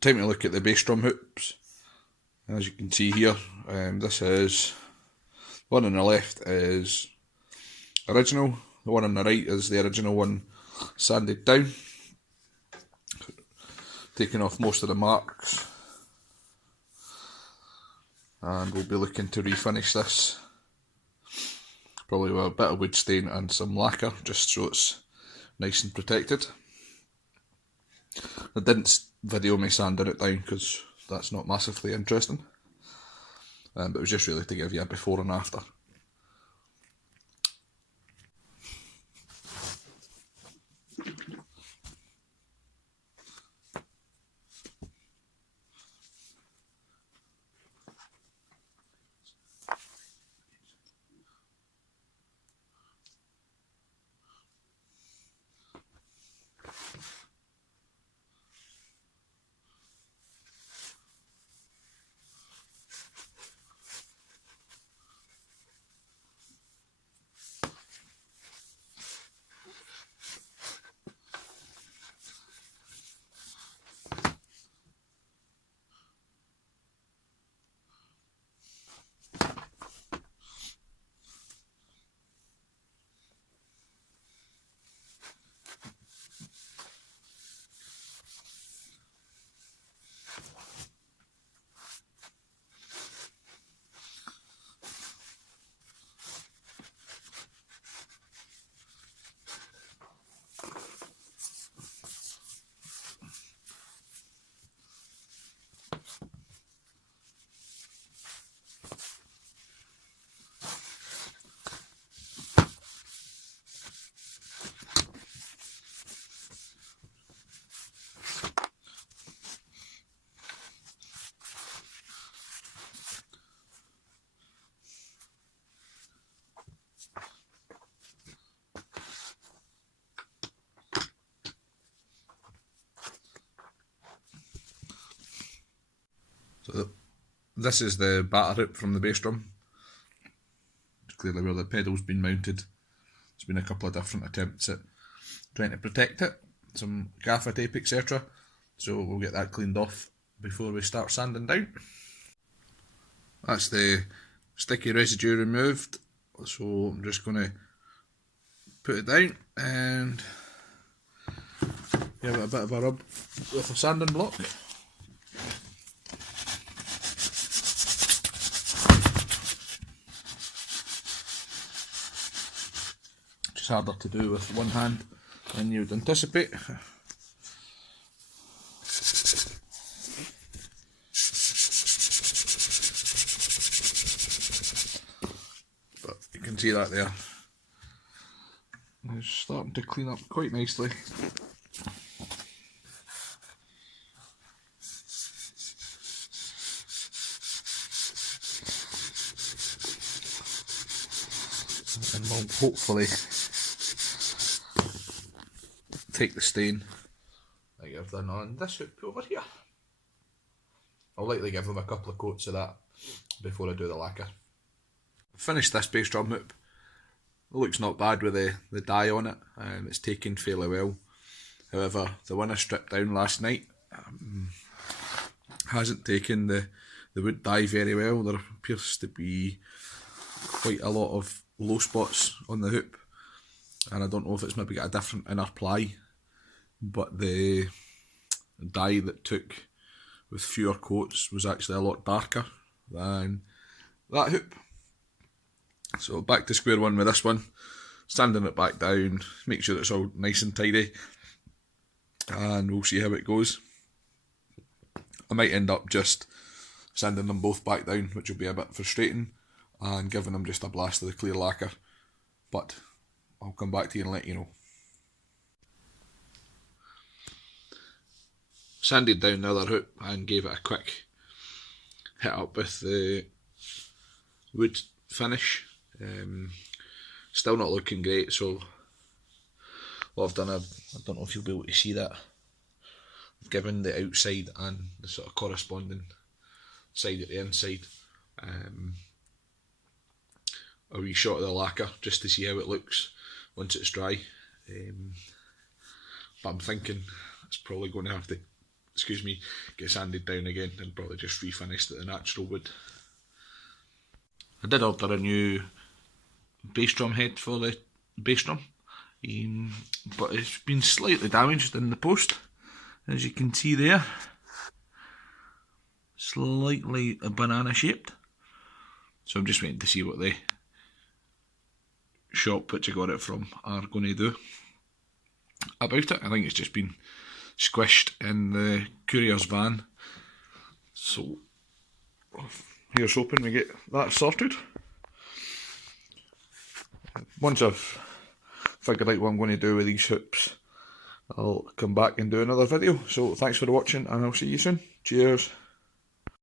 time to look at the bass drum hoops. As you can see here, this is, the one on the left is original, the one on the right is the original one sanded down, taking off most of the marks, and we'll be looking to refinish this, probably with a bit of wood stain and some lacquer, just so it's nice and protected. I didn't video me sanding it down because that's not massively interesting, but it was just really to give you a before and after. So this is the batter hoop from the bass drum. It's clearly where the pedal's been mounted. There's been a couple of different attempts at trying to protect it, some gaffer tape, etc. So we'll get that cleaned off before we start sanding down. That's the sticky residue removed, so I'm just going to put it down and give it a bit of a rub with a sanding block. It's harder to do with one hand than you'd anticipate. But you can see that there. It's starting to clean up quite nicely. And we'll hopefully take the stain like I've done on this hoop over here. I'll likely give them a couple of coats of that before I do the lacquer. Finished this bass drum hoop. It looks not bad with the dye on it, it's taken fairly well. However, the one I stripped down last night hasn't taken the wood dye very well. There appears to be quite a lot of low spots on the hoop, and I don't know if it's maybe got a different inner ply, but the dye that took with fewer coats was actually a lot darker than that hoop. So back to square one with this one, sanding it back down, make sure it's all nice and tidy, and we'll see how it goes. I might end up just sanding them both back down, which will be a bit frustrating, and giving them just a blast of the clear lacquer, but I'll come back to you and let you know. Sanded down the other hoop and gave it a quick hit up with the wood finish. Still not looking great, so what I've done, I don't know if you'll be able to see that, I've given the outside and the sort of corresponding side at the inside a wee shot of the lacquer just to see how it looks once it's dry. But I'm thinking it's probably going to have to get sanded down again and probably just refinished it the natural wood. I did order a new bass drum head for the bass drum, but it's been slightly damaged in the post, as you can see there. Slightly banana shaped. So I'm just waiting to see what the shop which I got it from are going to do about it. I think it's just been squished in the courier's van. So here's hoping we get that sorted. Once I've figured out what I'm going to do with these hoops, I'll come back and do another video. So thanks for watching, and I'll see you soon. Cheers.